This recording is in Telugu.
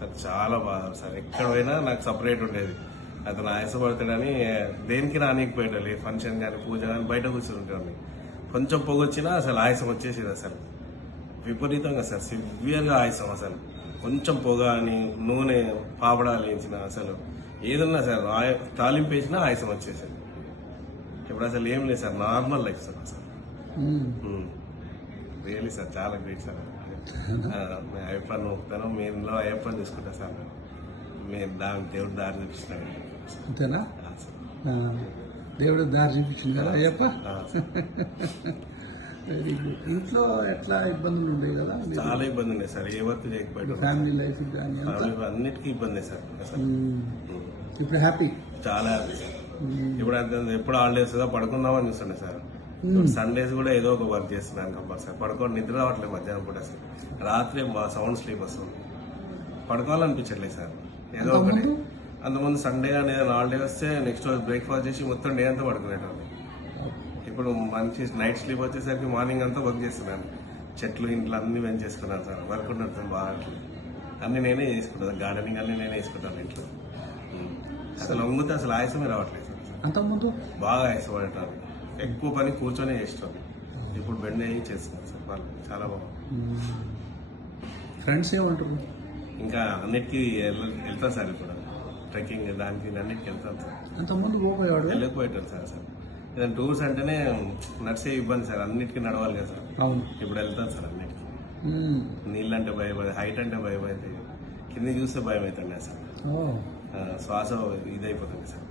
సార్ చాలా బాధ సార్. ఎక్కడ పోయినా నాకు సపరేట్ ఉండేది. అతను ఆయాసపడతాడని దేనికి రానికపోయాడు. ఏ ఫంక్షన్ కానీ పూజ కానీ బయట కూర్చుంటాడు. కొంచెం పొగొచ్చినా అసలు ఆయాసం వచ్చేసేది. అసలు విపరీతంగా సార్, సివియర్గా ఆయాసం. అసలు కొంచెం పొగ అని నూనె పాపడాలు వేయించిన అసలు ఏదన్నా సార్ తాలింపు వేసినా ఆయాసం వచ్చేసేది. ఇప్పుడు అసలు ఏం లేదు సార్, నార్మల్ లైఫ్ సార్. అసలు రియలీ సార్ చాలా గ్రేట్ సార్. మేము అయ్యప్పని నొప్పుతాను, మీ ఇంట్లో అయ్యప్పని చూసుకుంటా సార్. మీరు దేవుడు దారి చూపిస్తాను. అంతేనా? దేవుడు దారి చూపించింది కదా అయ్యప్ప. Very good. ఇంట్లో ఎట్లా ఇబ్బందులు ఉండేవి కదా? చాలా ఇబ్బంది ఉన్నాయి సార్. ఏ వర్క్ చేయకపోయాడు. ఫ్యామిలీ లైఫ్ కానీ అన్నిటికీ ఇబ్బంది సార్. అసలు ఇప్పుడు హ్యాపీ, చాలా హ్యాపీ సార్. ఇప్పుడు ఎప్పుడు హాలిడేస్ గా పడుకుందామని చూస్తుండే సార్. సండేస్ కూడా ఏదో ఒక వర్క్ చేస్తున్నాను కంపల్సరీ. పడుకోని నిద్ర రావట్లేదు మధ్యాహ్నం పూట సార్. రాత్రి మా సౌండ్ స్లీప్ వస్తుంది, పడుకోవాలనిపించట్లేదు సార్. ఏదో ఒకటి అంతకుముందు సండే కానీ ఏదైనా హాలిడే వస్తే నెక్స్ట్ రోజు బ్రేక్ఫాస్ట్ చేసి మొత్తం డే అంతా పడుకునేటప్పుడు. ఇప్పుడు మంచి నైట్ స్లీప్ వచ్చేసరికి మార్నింగ్ అంతా వర్క్ చేస్తున్నాను. చెట్లు ఇంట్లో అన్ని పెంచేసుకున్నాను సార్. వర్క్ ఉండదు బాగా. అన్ని నేనే చేసుకుంటాను. గార్డెనింగ్ అన్ని నేనే చేసుకుంటాను ఇంట్లో. అసలు వంగితే అసలు ఆయాసమే రావట్లేదు సార్. అంతకుముందు బాగా ఆయాసం పడటాను. ఎక్కువ పని కూర్చొని చేస్తాను. ఇప్పుడు బెండ్ అయ్యి చేస్తున్నాను సార్. వాళ్ళు చాలా బాగుంది. ఫ్రెండ్స్ ఏమంటారు? ఇంకా అన్నిటికీ వెళ్తాను సార్. ఇప్పుడు ట్రెక్కింగ్ దానికి అన్నిటికీ వెళ్తాను సార్. అంతకుముందు పోయేవాడు? వెళ్ళకపోయాడు సార్. సార్ ఏదైనా టూర్స్ అంటేనే నడిచే ఇబ్బంది సార్. అన్నిటికీ నడవాలి కదా సార్. అవును. ఇప్పుడు వెళ్తాను సార్ అన్నిటికీ. నీళ్ళు అంటే భయం, హైట్ అంటే భయం అయితే, కింద చూస్తే భయం అవుతుంది సార్. శ్వాస ఇదైపోతుంది సార్.